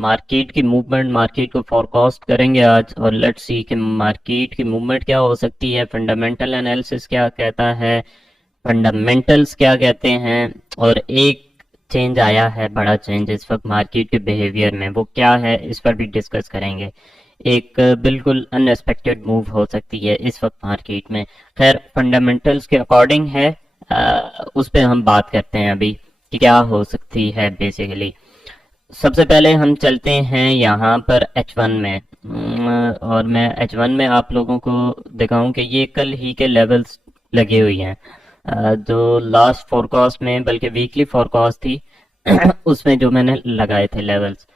Market की movement, market को forecast करेंगे आज, और लेट्स सी कि मार्केट की मूवमेंट क्या हो सकती है, फंडामेंटल एनालिसिस क्या कहता है, फंडामेंटल्स क्या कहते हैं। और एक चेंज आया है, बड़ा चेंज इस वक्त मार्केट के बिहेवियर में, वो क्या है इस पर भी डिस्कस करेंगे। एक बिल्कुल अनएक्सपेक्टेड मूव हो सकती है इस वक्त मार्केट में। खैर फंडामेंटल्स के अकॉर्डिंग है, उस पर हम बात करते हैं अभी कि क्या हो सकती है बेसिकली। सबसे पहले हम चलते हैं यहाँ पर H1 में। और मैं H1 में आप लोगों को दिखाऊं कि ये कल ही के लेवल्स लगी हुई हैं, जो लास्ट फोरकास्ट में, बल्कि वीकली फोरकास्ट थी उसमें जो मैंने लगाए थे लेवल्स।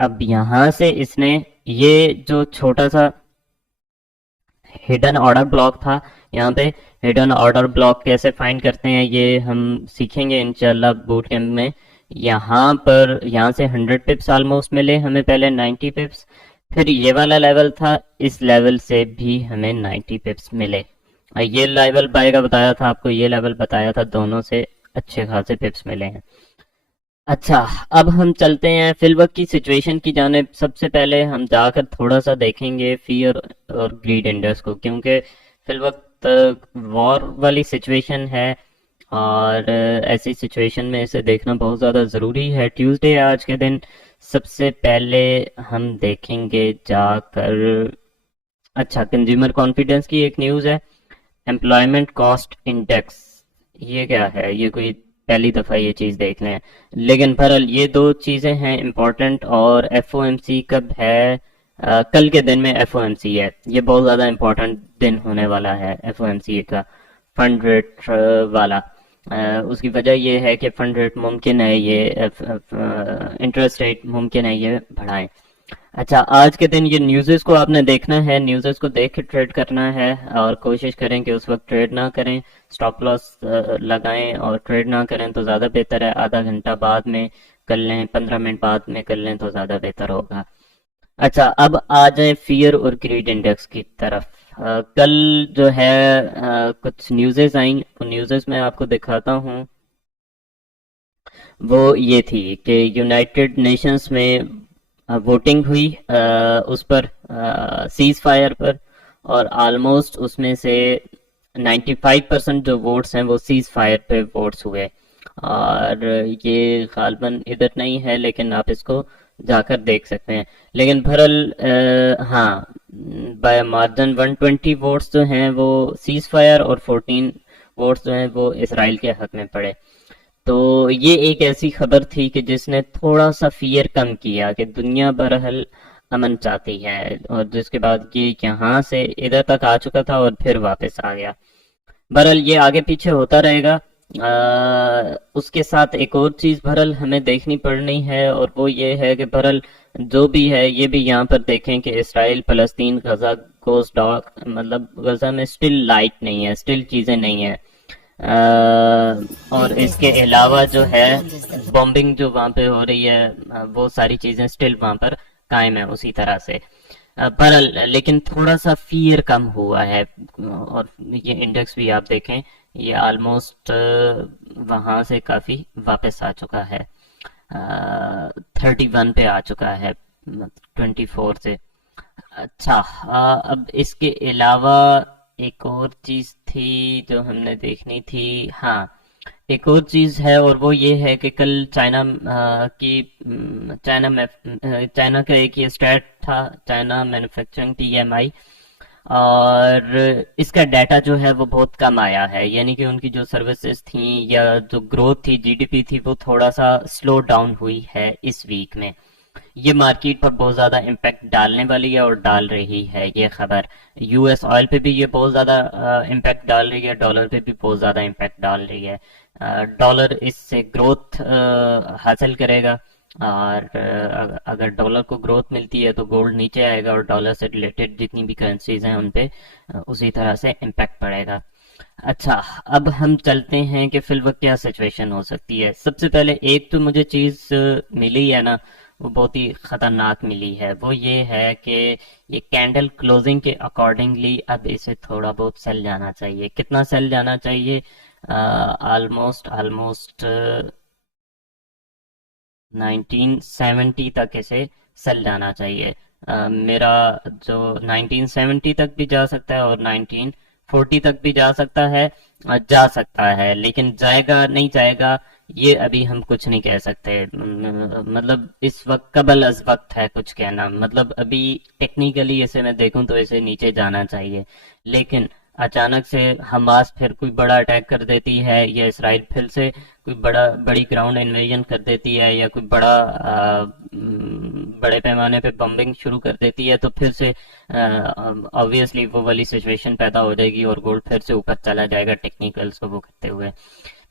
अब यहाँ से इसने ये जो छोटा सा हिडन ऑर्डर ब्लॉक था, यहाँ पे हिडन ऑर्डर ब्लॉक कैसे फाइंड करते हैं ये हम सीखेंगे इंशाल्लाह बूट कैंप में। यहाँ पर यहाँ से 100 पिप्स ऑलमोस्ट मिले हमें, पहले 90 पिप्स, फिर ये वाला लेवल था, इस लेवल से भी हमें 90 पिप्स मिले। ये लेवल बाय का बताया था आपको, ये लेवल बताया था, दोनों से अच्छे खासे पिप्स मिले हैं। अच्छा, अब हम चलते हैं फिलवक्त की सिचुएशन की जानिब। सबसे पहले हम जाकर थोड़ा सा देखेंगे फियर और ग्रीड इंडेक्स को, क्योंकि फिलवक्त वॉर वाली सिचुएशन है, और ऐसी सिचुएशन में इसे देखना बहुत ज़्यादा ज़रूरी है। ट्यूसडे है आज के दिन। सबसे पहले हम देखेंगे जाकर, अच्छा, कंज्यूमर कॉन्फिडेंस की एक न्यूज़ है, एम्प्लॉयमेंट कॉस्ट इंडेक्स। ये क्या है, ये कोई पहली दफा ये चीज देख रहे हैं। लेकिन बहरहाल ये दो चीजें हैं इम्पोर्टेंट। और एफओएमसी कब है? कल के दिन में एफओएमसी है, ये बहुत ज्यादा इम्पोर्टेंट दिन होने वाला है एफओएमसी का, फंड रेट वाला। उसकी वजह ये है कि फंड रेट मुमकिन है ये इंटरेस्ट रेट मुमकिन है ये बढ़ाएं। अच्छा, आज के दिन ये न्यूज़ेस को आपने देखना है, न्यूज़ेस को देख के ट्रेड करना है, और कोशिश करें कि उस वक्त ट्रेड ना करें, स्टॉप लॉस लगाएं, और ट्रेड ना करें तो ज़्यादा बेहतर है। आधा घंटा बाद में कर लें, 15 मिनट बाद में कर लें तो ज़्यादा बेहतर होगा। अच्छा, अब आ जाए फियर और ग्रीड इंडेक्स की तरफ। कल जो है कुछ न्यूज़ेस आई, उन न्यूज़ेस में आपको दिखाता हूँ। वो ये थी कि यूनाइटेड नेशंस में वोटिंग हुई उस पर, सीज फायर पर, और ऑलमोस्ट उसमें से 95% जो वोट्स हैं वो सीज फायर पे वोट्स हुए। और ये गालबन इधर नहीं है, लेकिन आप इसको जाकर देख सकते हैं। लेकिन बहरहाल हाँ, बाय मार्जिन 120 वोट्स जो हैं वो सीज फायर, और 14 वोट्स जो हैं वो इसराइल के हक में पड़े। तो ये एक ऐसी खबर थी कि जिसने थोड़ा सा फियर कम किया कि दुनिया बहरहाल अमन चाहती है, और जिसके बाद ये यहाँ से इधर तक आ चुका था और फिर वापस आ गया। बहरहाल ये आगे पीछे होता रहेगा। उसके साथ एक और चीज बहरहाल हमें देखनी पड़नी है, और वो ये है कि बहरहाल जो भी है ये भी यहाँ पर देखें कि इसराइल फलस्तीन गजा गोस डॉग, मतलब गजा में स्टिल लाइट नहीं है, स्टिल चीजें नहीं है। और इसके अलावा जो है बॉम्बिंग जो वहाँ पे हो रही है, वो सारी चीजें स्टिल वहाँ पर कायम है उसी तरह से। पर लेकिन थोड़ा सा फियर कम हुआ है, और ये इंडेक्स भी आप देखें, ये ऑलमोस्ट वहाँ से काफी वापस आ चुका है, 31 पे आ चुका है 24 से। अच्छा, अब इसके अलावा एक और चीज थी जो हमने देखनी थी। हाँ, एक और चीज है, और वो ये है कि कल चाइना चाइना में चाइना का एक ये स्टैट था, चाइना मैन्युफैक्चरिंग PMI, और इसका डाटा जो है वो बहुत कम आया है, यानी कि उनकी जो सर्विसेज थी या जो ग्रोथ थी, GDP थी, वो थोड़ा सा स्लो डाउन हुई है इस वीक में। ये मार्केट पर बहुत ज्यादा इम्पैक्ट डालने वाली है, और डाल रही है ये खबर। US ऑयल पे भी ये बहुत ज्यादा इम्पैक्ट डाल रही है, डॉलर पे भी बहुत ज्यादा इम्पैक्ट डाल रही है। डॉलर इससे ग्रोथ हासिल करेगा, और अगर डॉलर को ग्रोथ मिलती है तो गोल्ड नीचे आएगा, और डॉलर से रिलेटेड जितनी भी करेंसीज हैं उन पे उसी तरह से इम्पैक्ट पड़ेगा। अच्छा, अब हम चलते हैं कि फिल वक्त क्या सिचुएशन हो सकती है। सबसे पहले एक तो मुझे चीज मिली है ना, वो बहुत ही खतरनाक मिली है। वो ये है कि ये कैंडल क्लोजिंग के अकॉर्डिंगली अब इसे थोड़ा बहुत सेल जाना चाहिए। कितना सेल जाना चाहिए? ऑलमोस्ट ऑलमोस्ट 1970 तक इसे सेल जाना चाहिए। मेरा जो 1970 तक भी जा सकता है और 1940 तक भी जा सकता है। जा सकता है, लेकिन जाएगा नहीं जाएगा ये अभी हम कुछ नहीं कह सकते। मतलब इस वक्त कबल अज वक्त है कुछ कहना। मतलब अभी टेक्निकली इसे मैं देखूं तो इसे नीचे जाना चाहिए, लेकिन अचानक से हमास फिर कोई बड़ा अटैक कर देती है, या इसराइल फिर से कोई बड़ी ग्राउंड इन्वेजन कर देती है, या कोई बड़े पैमाने पे बम्बिंग शुरू कर देती है, तो फिर से ऑब्वियसली वो वाली सिचुएशन पैदा हो जाएगी और गोल्ड फिर से ऊपर चला जाएगा टेक्निकल्स को वो करते हुए।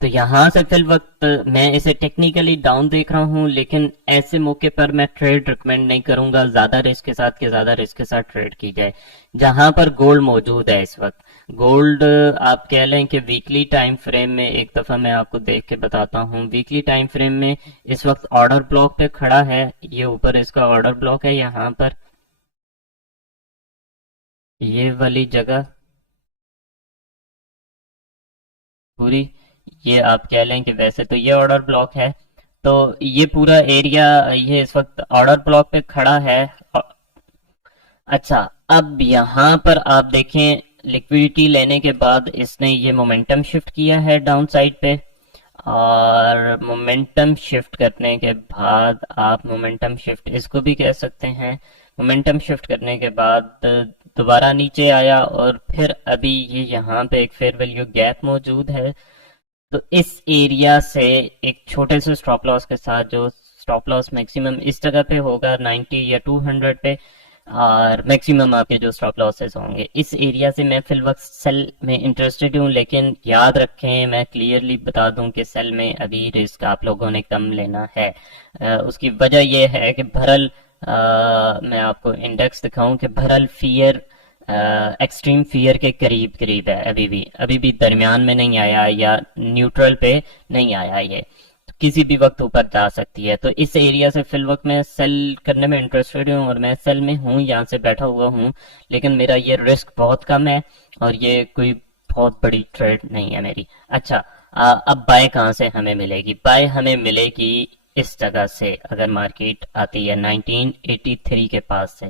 तो यहाँ से फिल वक्त मैं इसे टेक्निकली डाउन देख रहा हूँ, लेकिन ऐसे मौके पर मैं ट्रेड रिकमेंड नहीं करूंगा ज्यादा रिस्क के साथ, कि ज्यादा रिस्क के साथ ट्रेड की जाए। जहां पर गोल्ड मौजूद है इस वक्त, गोल्ड आप कह लें कि वीकली टाइम फ्रेम में, एक दफा मैं आपको देख के बताता हूँ। वीकली टाइम फ्रेम में इस वक्त ऑर्डर ब्लॉक पे खड़ा है, ये ऊपर इसका ऑर्डर ब्लॉक है, यहाँ पर ये वाली जगह पूरी, ये आप कह लें कि वैसे तो ये ऑर्डर ब्लॉक है, तो ये पूरा एरिया ये इस वक्त ऑर्डर ब्लॉक पे खड़ा है। अच्छा, अब यहाँ पर आप देखें, लिक्विडिटी लेने के बाद इसने ये मोमेंटम शिफ्ट किया है डाउन साइड पे, और मोमेंटम शिफ्ट करने के बाद आप मोमेंटम शिफ्ट इसको भी कह सकते हैं। मोमेंटम शिफ्ट करने के बाद दोबारा नीचे आया, और फिर अभी ये यहाँ पे एक फेयर वैल्यू गैप मौजूद है। तो इस एरिया से एक छोटे से स्टॉप लॉस के साथ, जो स्टॉप लॉस मैक्सिमम इस जगह पे होगा 90 या 200 पे, और मैक्सिमम आपके जो स्टॉप लॉसेस होंगे इस एरिया से, मैं फिल वक्त सेल में इंटरेस्टेड हूँ। लेकिन याद रखें, मैं क्लियरली बता दूं कि सेल में अभी रिस्क आप लोगों ने कम लेना है। उसकी वजह यह है कि भरल, मैं आपको इंडेक्स दिखाऊं कि भरल फियर, एक्सट्रीम फियर के करीब करीब है, अभी भी दरमियान में नहीं आया, या न्यूट्रल पे नहीं आया। ये तो किसी भी वक्त ऊपर जा सकती है। तो इस एरिया से फिल वक्त मैं सेल करने में इंटरेस्टेड हूँ, और मैं सेल में हूँ, यहाँ से बैठा हुआ हूँ। लेकिन मेरा ये रिस्क बहुत कम है, और ये कोई बहुत बड़ी ट्रेड नहीं है मेरी। अच्छा, अब बाय कहाँ से हमें मिलेगी? बाय हमें मिलेगी इस जगह से, अगर मार्केट आती है 1983 के पास से,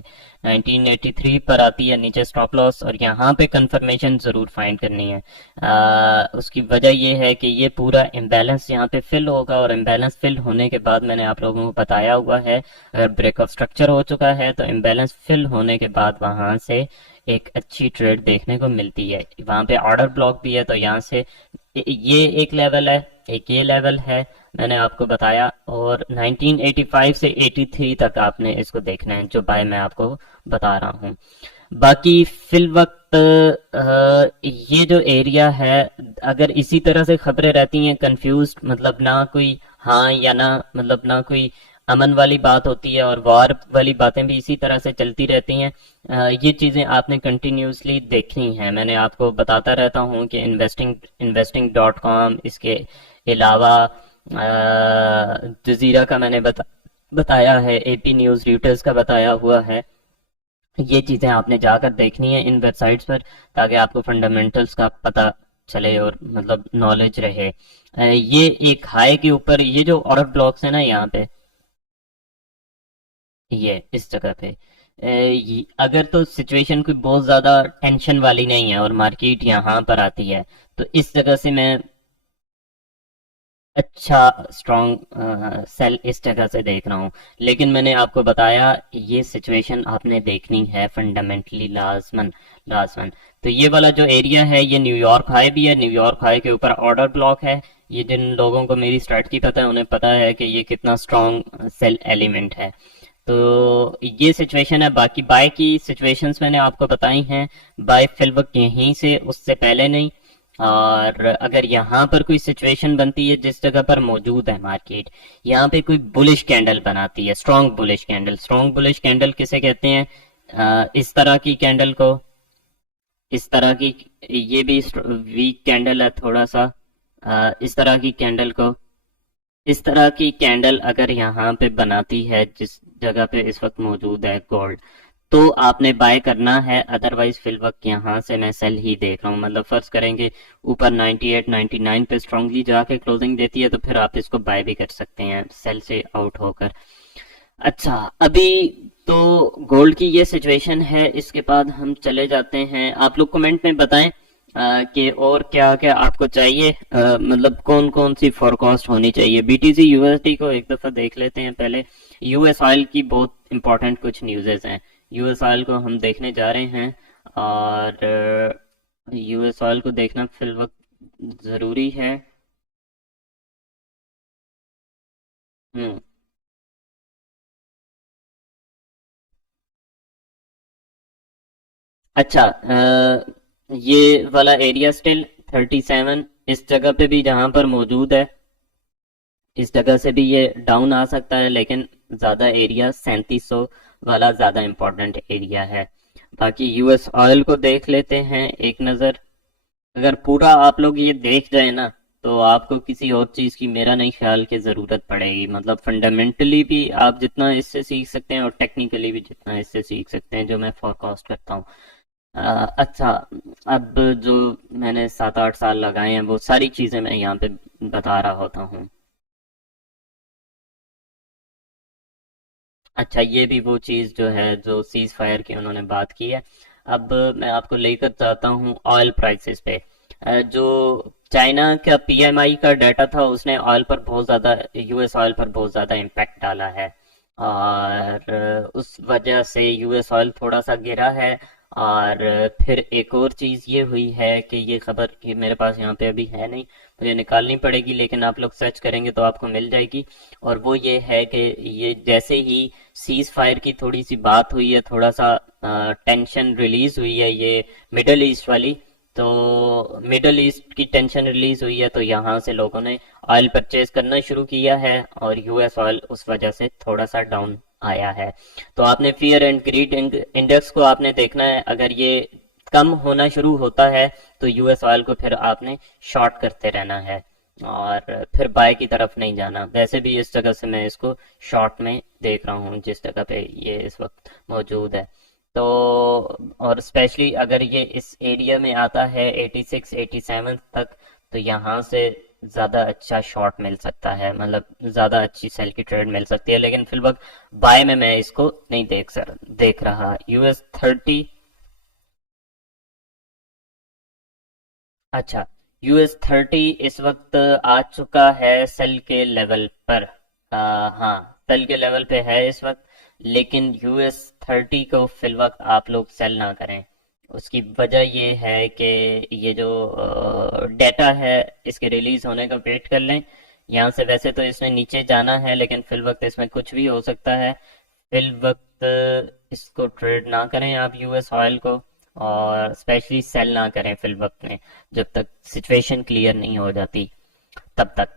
1983 पर आती है नीचे स्टॉप लॉस, और यहाँ पे कंफर्मेशन जरूर फाइंड करनी है। उसकी वजह ये है कि ये पूरा इम्बैलेंस यहाँ पे फिल होगा, और इम्बैलेंस फिल होने के बाद मैंने आप लोगों को बताया हुआ है, अगर ब्रेक ऑफ स्ट्रक्चर हो चुका है तो इम्बैलेंस फिल होने के बाद वहां से एक अच्छी ट्रेड देखने को मिलती है। वहां पे ऑर्डर ब्लॉक भी है, तो यहाँ से ये एक लेवल है, एक ये लेवल है, मैंने आपको बताया। और 1985 से 83 तक आपने इसको देखना है, जो बाय मैं आपको बता रहा हूँ। बाकी फिल वक्त ये जो एरिया है, अगर इसी तरह से खबरें रहती हैं कंफ्यूज, मतलब ना कोई हाँ या ना, मतलब ना कोई अमन वाली बात होती है, और वार वाली बातें भी इसी तरह से चलती रहती हैं। ये चीजें आपने कंटिन्यूसली देखनी है। मैंने आपको बताता रहता हूँ कि investing.com, इसके अलावा जजीरा का मैंने बताया है, एपी न्यूज, र्यूटर्स का बताया हुआ है। ये चीजें आपने जाकर देखनी है इन वेबसाइट्स पर, ताकि आपको फंडामेंटल्स का पता चले और मतलब नॉलेज रहे। ये एक हाई के ऊपर ये जो ऑर्डर ब्लॉक्स है ना, यहाँ पे ये इस जगह पे, अगर तो सिचुएशन कोई बहुत ज्यादा टेंशन वाली नहीं है और मार्केट यहाँ पर आती है, तो इस जगह से मैं अच्छा स्ट्रॉन्ग सेल इस जगह से देख रहा हूँ। लेकिन मैंने आपको बताया, ये सिचुएशन आपने देखनी है फंडामेंटली लाजमन लाजमन। तो ये वाला जो एरिया है, ये न्यूयॉर्क हाई भी है, न्यूयॉर्क हाई के ऊपर ऑर्डर ब्लॉक है। ये जिन लोगों को मेरी स्ट्रेटजी पता है उन्हें पता है कि ये कितना स्ट्रॉन्ग सेल एलिमेंट है। तो ये सिचुएशन है। बाकी बाय की सिचुएशंस मैंने आपको बताई हैं, बाय फिल वक्त यहीं से, उससे पहले नहीं। और अगर यहाँ पर कोई सिचुएशन बनती है जिस जगह पर मौजूद है मार्केट, यहाँ पे कोई बुलिश कैंडल बनाती है, strong bullish candle, strong bullish candle किसे कहते हैं? इस तरह की कैंडल को, इस तरह की, ये भी वीक कैंडल है थोड़ा सा, इस तरह की कैंडल को, इस तरह की कैंडल अगर यहाँ पे बनाती है जिस जगह पे इस वक्त मौजूद है गोल्ड, तो आपने बाय करना है, अदरवाइज फिल वक्त यहाँ से मैं सेल ही देख रहा हूँ। मतलब फर्स्ट करेंगे ऊपर 98 99 पे स्ट्रांगली जाके क्लोजिंग देती है तो फिर आप इसको बाय भी कर सकते हैं सेल से आउट होकर। अच्छा, अभी तो गोल्ड की ये सिचुएशन है। इसके बाद हम चले जाते हैं, आप लोग कमेंट में बताएं कि और क्या क्या आपको चाहिए, मतलब कौन कौन सी फोरकास्ट होनी चाहिए। बीटीसी यूएसडी को एक दफा देख लेते हैं पहले। यूएस ऑयल की बहुत इंपॉर्टेंट कुछ न्यूज़ेस हैं, यूएस ऑयल को हम देखने जा रहे हैं। और यूएस ऑयल को देखना फिल वक्त ज़रूरी है। हम्म। अच्छा, ये वाला एरिया स्टिल 37 इस जगह पे भी जहां पर मौजूद है, इस जगह से भी ये डाउन आ सकता है, लेकिन ज्यादा एरिया 3700 वाला ज्यादा इंपॉर्टेंट एरिया है। बाकी यूएस ऑयल को देख लेते हैं एक नज़र। अगर पूरा आप लोग ये देख जाए ना तो आपको किसी और चीज़ की मेरा नहीं ख्याल की ज़रूरत पड़ेगी। मतलब फंडामेंटली भी आप जितना इससे सीख सकते हैं और टेक्निकली भी जितना इससे सीख सकते हैं, जो मैं फोरकास्ट करता हूँ। अच्छा, अब जो मैंने 7 8 साल लगाए हैं वो सारी चीज़ें मैं यहाँ पे बता रहा होता हूँ। अच्छा, ये भी वो चीज़ जो है जो सीज फायर की उन्होंने बात की है। अब मैं आपको लेकर चाहता हूँ ऑयल प्राइसेस पे। जो चाइना का पीएमआई का डाटा था उसने ऑयल पर बहुत ज़्यादा, यूएस ऑयल पर बहुत ज़्यादा इम्पैक्ट डाला है। और उस वजह से यूएस ऑयल थोड़ा सा गिरा है। और फिर एक और चीज़ ये हुई है कि ये खबर कि मेरे पास यहाँ पे अभी है नहीं, तो ये निकालनी पड़ेगी, लेकिन आप लोग सर्च करेंगे तो आपको मिल जाएगी। और वो ये है कि ये जैसे ही सीज फायर की थोड़ी सी बात हुई है, थोड़ा सा टेंशन रिलीज हुई है ये मिडल ईस्ट वाली, तो मिडल ईस्ट की टेंशन रिलीज हुई है तो यहाँ से लोगों ने ऑयल परचेज करना शुरू किया है और यूएस ऑयल उस वजह से थोड़ा सा डाउन आया है। तो आपने फियर एंड ग्रीड इंडेक्स को आपने देखना है, अगर ये कम होना शुरू होता है तो यूएस ऑयल को फिर आपने शॉर्ट करते रहना है और फिर बाय की तरफ नहीं जाना। वैसे भी इस जगह से मैं इसको शॉर्ट में देख रहा हूँ जिस जगह पे ये इस वक्त मौजूद है। तो और स्पेशली अगर ये इस एरिया में आता है 86 87 तक, तो यहाँ से ज़्यादा अच्छा शॉर्ट मिल सकता है, मतलब ज़्यादा अच्छी सेल की ट्रेड मिल सकती है। लेकिन फिल वक्त बाय में मैं इसको नहीं देख रहा। US 30। अच्छा, US 30 इस वक्त आ चुका है सेल के लेवल पर। हाँ, सेल के लेवल पे है इस वक्त। लेकिन US 30 को फिल वक्त आप लोग सेल ना करें। उसकी वजह ये है कि ये जो डेटा है इसके रिलीज होने का वेट कर लें। यहाँ से वैसे तो इसने नीचे जाना है, लेकिन फिल वक्त इसमें कुछ भी हो सकता है। फिल वक्त इसको ट्रेड ना करें आप यूएस ऑयल को, और स्पेशली सेल ना करें फिल वक्त में जब तक सिचुएशन क्लियर नहीं हो जाती तब तक।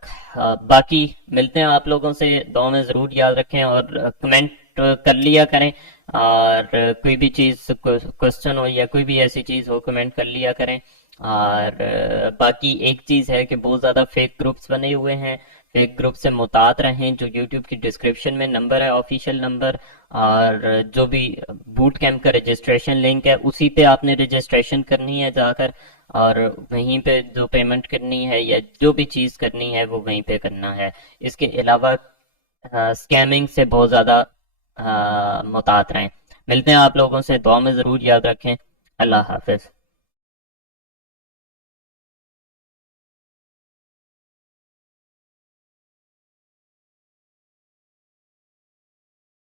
बाकी मिलते हैं आप लोगों से, दुआ में ज़रूर याद रखें और कमेंट कर लिया करें। और कोई भी चीज़ क्वेश्चन हो या कोई भी ऐसी चीज़ हो कमेंट कर लिया करें। और बाकी एक चीज़ है कि बहुत ज़्यादा फेक ग्रुप्स बने हुए हैं, फेक ग्रुप से मुतात रहें। जो यूट्यूब की डिस्क्रिप्शन में नंबर है, ऑफिशियल नंबर, और जो भी बूट कैंप का रजिस्ट्रेशन लिंक है उसी पे आपने रजिस्ट्रेशन करनी है जाकर, और वहीं पे जो पेमेंट करनी है या जो भी चीज़ करनी है वो वहीं पे करना है। इसके अलावा स्कैमिंग से बहुत ज़्यादा मुतात रहें। मिलते हैं आप लोगों से, दुआ में ज़रूर याद रखें। अल्लाह हाफिज़।